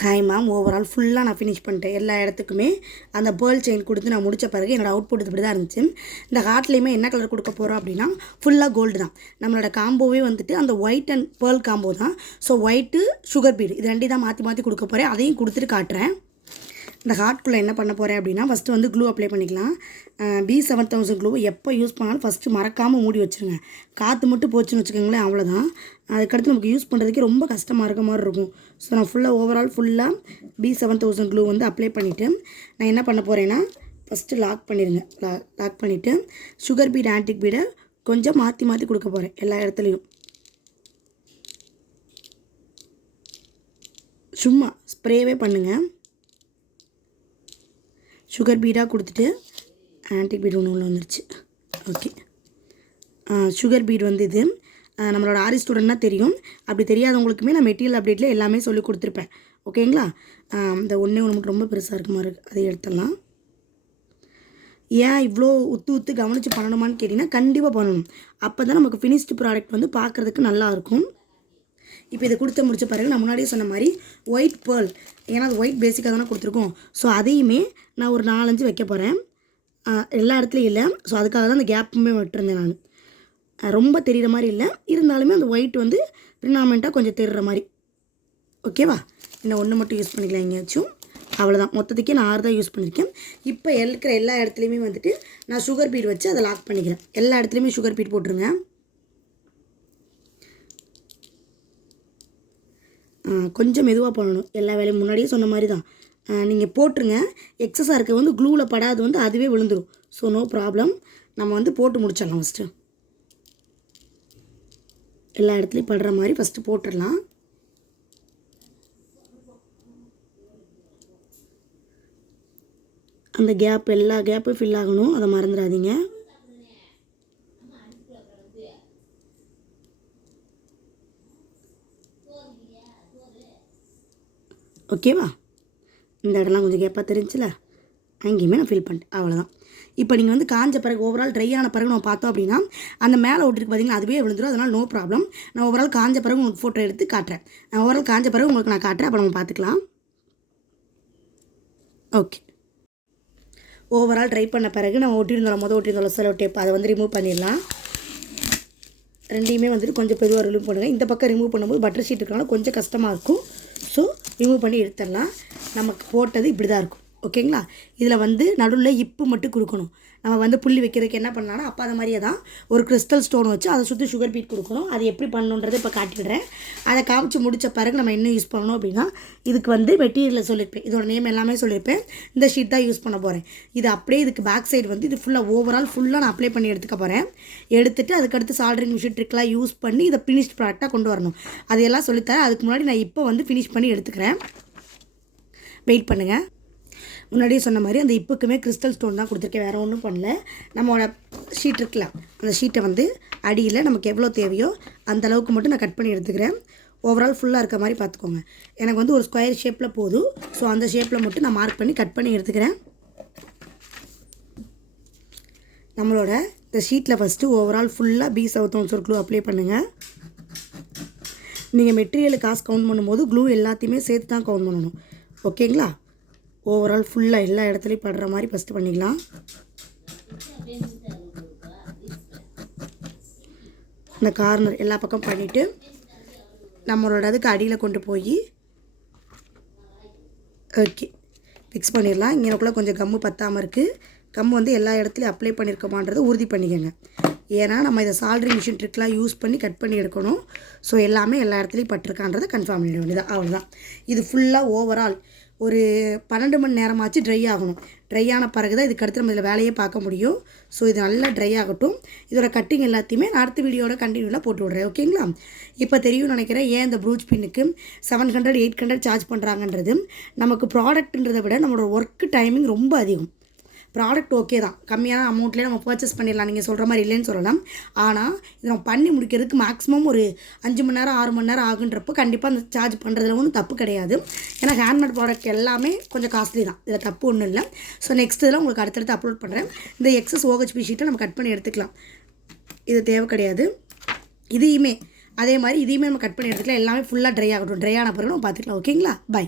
Hi ma'am, overall ஃபுல்லாக நான் finish பண்ணிட்டேன். எல்லா இடத்துக்குமே அந்த பேர்ல் செயின் கொடுத்து நான் முடித்த பிறகு என்னோடய அவுட்புட் இப்படி தான் இருந்துச்சு. இந்த ஹார்ட்லேயுமே என்ன கலர் கொடுக்க போகிறோம் அப்படின்னா ஃபுல்லாக கோல்டு தான். நம்மளோட காம்போவே வந்துட்டு அந்த ஒயிட் அண்ட் பேர்ல் காம்போ தான். ஸோ ஒயிட்டு சுகர் பீடு இது ரெண்டையும் தான் மாற்றி மாற்றி கொடுக்க போகிறேன். அதையும் கொடுத்துட்டு காட்டுறேன். இந்த ஹார்ட்குள்ளே என்ன பண்ண போகிறேன் அப்படின்னா ஃபஸ்ட்டு வந்து க்ளூ அப்ளை பண்ணிக்கலாம். B7000 க்ளூ எப்போ யூஸ் பண்ணாலும் ஃபஸ்ட்டு மறக்காமல் மூடி வச்சுருங்க. காற்று மட்டும் போச்சுன்னு வச்சுக்கோங்களேன், அவ்வளோதான். அதுக்கடுத்து நமக்கு யூஸ் பண்ணுறதுக்கே ரொம்ப கஷ்டமாக இருக்க மாதிரி இருக்கும். ஸோ நான் ஓவரால் ஃபுல்லாக B7000 க்ளூ வந்து அப்ளை பண்ணிவிட்டு நான் என்ன பண்ண போகிறேன்னா ஃபஸ்ட்டு லாக் பண்ணிடுங்க. லாக் பண்ணிவிட்டு சுகர் பீட் ஆன்டிக் பீடை கொஞ்சம் மாற்றி மாற்றி கொடுக்க போகிறேன் எல்லா இடத்துலையும். சும்மா ஸ்ப்ரேவே பண்ணுங்கள். சுகர் பீடாக கொடுத்துட்டு ஆன்டிக் பீட் ஒன்று வந்துருச்சு. ஓகே, சுகர் பீட் வந்து இது நம்மளோட ஆரி ஸ்டூடெண்ட்னா தெரியும். அப்படி தெரியாதவங்களுக்குமே நான் மெட்டீரியல் அப்டேட்டில் எல்லாமே சொல்லி கொடுத்துருப்பேன். ஓகேங்களா? இந்த ஒன்று மட்டும் ரொம்ப பெருசாக இருக்க மாதிரி இருக்குது, அதை எடுத்துடலாம். ஏன் இவ்வளோ உத்து கவனித்து பண்ணணுமான்னு கேட்டிங்கன்னா கண்டிப்பாக பண்ணணும். அப்போ தான் நமக்கு ஃபினிஷ்டு ப்ராடக்ட் வந்து பார்க்குறதுக்கு நல்லாயிருக்கும். இப்போ இதை கொடுத்து முடிச்ச பிறகு நான் முன்னாடியே சொன்ன மாதிரி ஒயிட் பேர்ல், ஏன்னா அது ஒயிட் பேசிக்காக தானே கொடுத்துருக்கோம். ஸோ அதையுமே நான் ஒரு 4-5 வைக்க போகிறேன். எல்லா இடத்துலையும் இல்லை. ஸோ அதுக்காக தான் அந்த கேப்புமே விட்டுருந்தேன் நான். ரொம்ப தெரிகிற மாதிரி இல்லை, இருந்தாலுமே அந்த ஒயிட் வந்து ப்ரினாமெண்ட்டாக கொஞ்சம் தெரிகிற மாதிரி. ஓகேவா? இன்னும் ஒன்று மட்டும் யூஸ் பண்ணிக்கலாம் எங்கேயாச்சும். அவ்வளோதான். மொத்தத்துக்கே நான் 6 தான் யூஸ் பண்ணியிருக்கேன். இப்போ இருக்கிற எல்லா இடத்துலையுமே வந்துட்டு நான் சுகர் பீட் வச்சு அதை லாக் பண்ணிக்கிறேன். எல்லா இடத்துலையுமே சுகர் பீட் போட்டுருங்க. கொஞ்சம் மெதுவாக பண்ணணும். எல்லா வேலையும் முன்னாடியே சொன்ன மாதிரி தான். நீங்கள் போட்டுருங்க. எக்ஸஸாக இருக்க வந்து க்ளூவில் படாது வந்து அதுவே விழுந்துடும். So no problem. நம்ம வந்து போட்டு முடிச்சிடலாம். ஃபஸ்ட்டு எல்லா இடத்துலையும் படுற மாதிரி ஃபஸ்ட்டு போட்டுடலாம். அந்த கேப் எல்லா கேப்பும் ஃபில் ஆகணும், அதை மறந்துடாதீங்க. ஓகேவா? இந்த இடம்லாம் கொஞ்சம் கேப்பாக தெரிஞ்சில, அங்கேயுமே நான் ஃபில் பண்ணிட்டேன். அவ்வளோதான். இப்போ நீங்கள் வந்து காஞ்ச பிறகு ஓவரால் ட்ரை ஆன பிறகு நம்ம பார்த்தோம் அப்படின்னா அந்த மேலே ஒட்டிருக்கு பார்த்தீங்கன்னா அதுவே விழுந்துடும். அதனால் நோ ப்ராப்ளம். நான் ஓவரால் காஞ்ச பிறகு உங்களுக்கு ஃபோட்டோ எடுத்து காட்டுறேன். ஓவரால் காஞ்ச பிறகு உங்களுக்கு நான் காட்டுறேன். அப்போ நம்ம பார்த்துக்கலாம். ஓகே, ஓவரால் ட்ரை பண்ண பிறகு நம்ம ஒட்டியிருந்தோம் செலோ டேப் அதை வந்து ரிமூவ் பண்ணிடலாம். ரெண்டையுமே வந்துட்டு கொஞ்சம் பெதுவாக ரிமூவ் பண்ணுங்கள். இந்த பக்கம் ரிமூவ் பண்ணும்போது பட்டர் ஷீட் இருக்கனால கொஞ்சம் கஷ்டமாக இருக்கும். ஸோ ரிமூவ் பண்ணி எடுத்துடலாம். நமக்கு போட்டது இப்படி தான் இருக்கும். ஓகேங்களா? இதில் வந்து நடுவில் இப்பு மட்டும் கொடுக்கணும். நம்ம வந்து புள்ளி வைக்கிறதுக்கு என்ன பண்ணலாம்னா அப்போ அந்த மாதிரியே தான் ஒரு கிறிஸ்டல் ஸ்டோன் வச்சு அதை சுற்றி சுகர் பீட் கொடுக்கணும். அது எப்படி பண்ணணுன்றதை இப்போ காட்டிவிடுறேன். அதை காமிச்சு முடித்த பிறகு நம்ம என்ன யூஸ் பண்ணணும் அப்படின்னா இதுக்கு வந்து மெட்டீரியலில் சொல்லியிருப்பேன். இதோட நேம் எல்லாமே சொல்லியிருப்பேன். இந்த ஷீட் தான் யூஸ் பண்ண போகிறேன். இது அப்படியே இதுக்கு பேக் சைடு வந்து இது ஓவரால் ஃபுல்லாக நான் அப்ளை பண்ணி எடுத்துக்க போகிறேன். எடுத்துகிட்டு அதுக்கடுத்து சால்டரிங் மிஷின் ட்ரிக்லாம் யூஸ் பண்ணி இதை ஃபினிஷ்ட் ப்ராடக்டாக கொண்டு வரணும். அதையெல்லாம் சொல்லித்தரேன். அதுக்கு முன்னாடி நான் இப்போ வந்து ஃபினிஷ் பண்ணி எடுத்துக்கிறேன். வெயிட் பண்ணுங்கள். முன்னாடியே சொன்ன மாதிரி அந்த இப்புக்குமே கிறிஸ்டல் ஸ்டோன் தான் கொடுத்துருக்கேன், வேறு ஒன்றும் பண்ணல. நம்மளோட ஷீட் இருக்குல்ல, அந்த ஷீட்டை வந்து அடியில் நமக்கு எவ்வளோ தேவையோ அந்த அளவுக்கு மட்டும் நான் கட் பண்ணி எடுத்துக்கிறேன். ஓவரால் ஃபுல்லாக இருக்க மாதிரி பார்த்துக்கோங்க. எனக்கு வந்து ஒரு ஸ்கொயர் ஷேப்பில் போதும். ஸோ அந்த ஷேப்பில் மட்டும் நான் மார்க் பண்ணி கட் பண்ணி எடுத்துக்கிறேன். நம்மளோட இந்த ஷீட்டில் ஃபஸ்ட்டு ஓவரால் ஃபுல்லாக B7000 க்ளூ அப்ளை பண்ணுங்கள். நீங்கள் மெட்டீரியல் காசு கவுண்ட் பண்ணும்போது க்ளூ எல்லாத்தையுமே சேர்த்து தான் கவுண்ட் பண்ணணும். ஓகேங்களா? ஓவரால் ஃபுல்லாக எல்லா இடத்துலையும் படுற மாதிரி ஃபஸ்ட்டு பண்ணிக்கலாம். இந்த கார்னர் எல்லா பக்கம் பண்ணிவிட்டு நம்மளோட அதுக்கு அடியில் கொண்டு போய் ஓகே ஃபிக்ஸ் பண்ணிடலாம். இங்கேக்குள்ளே கொஞ்சம் கம்மு பத்தாமல் இருக்குது. கம் வந்து எல்லா இடத்துலையும் அப்ளை பண்ணியிருக்கோமான்றதை உறுதி பண்ணிக்கோங்க. ஏன்னா நம்ம இதை சால்டரிங் மிஷின் ட்ரிக்லாம் யூஸ் பண்ணி கட் பண்ணி எடுக்கணும். ஸோ எல்லாமே எல்லா இடத்துலையும் பட்டிருக்கான்றதை கன்ஃபார்ம் பண்ணிட வேண்டியது. அவ்வளோதான். இது ஃபுல்லாக ஓவரால் ஒரு 12 மணி நேரமாச்சு ட்ரை ஆகணும். ட்ரை ஆன பிறகு தான் இதுக்கடுத்து நம்ம இதில் வேலையே பார்க்க முடியும். ஸோ இது நல்லா ட்ரை ஆகட்டும். இதோட கட்டிங் எல்லாத்தையுமே நான் அடுத்த வீடியோட கண்டினியூவில் போட்டு விட்றேன். ஓகேங்களா? இப்போ தெரியும்னு நினைக்கிறேன் ஏன் இந்த ப்ரூச் பின்னுக்கு 700 800 சார்ஜ் பண்ணுறாங்கன்றது. நமக்கு ப்ராடக்ட்ன்றதை விட நம்மளோட ஒர்க்கு டைமிங் ரொம்ப அதிகம். ப்ராடக்ட் ஓகே தான், கம்மியான அமௌண்ட்லேயே நம்ம பர்ச்சேஸ் பண்ணிடலாம். நீங்கள் சொல்கிற மாதிரி இல்லைன்னு சொல்லலாம். ஆனால் இது நம்ம பண்ணி முடிக்கிறதுக்கு மேக்ஸிமம் ஒரு 5 மணி நேரம் 6 மணி நேரம் ஆகுன்றப்போ கண்டிப்பாக அந்த சார்ஜ் பண்ணுறதுல ஒன்றும் தப்பு கிடையாது. ஏன்னா ஹேண்ட்மேட் ப்ராடக்ட் எல்லாமே கொஞ்சம் காஸ்ட்லி தான், இதில் தப்பு ஒன்றும் இல்லை. ஸோ நெக்ஸ்ட் இதில் உங்களுக்கு அடுத்தடுத்து அப்லோட் பண்ணுறேன். இந்த எக்ஸஸ் OHP ஷீட்டை நம்ம கட் பண்ணி எடுத்துக்கலாம். இது தேவை கிடையாது. இதையுமே அதே மாதிரி நம்ம கட் பண்ணி எடுத்துக்கலாம். எல்லாமே ஃபுல்லாக ட்ரை ஆகட்டும். ட்ரை ஆன பிறகு நம்ம பார்த்துக்கலாம். ஓகேங்களா? பை.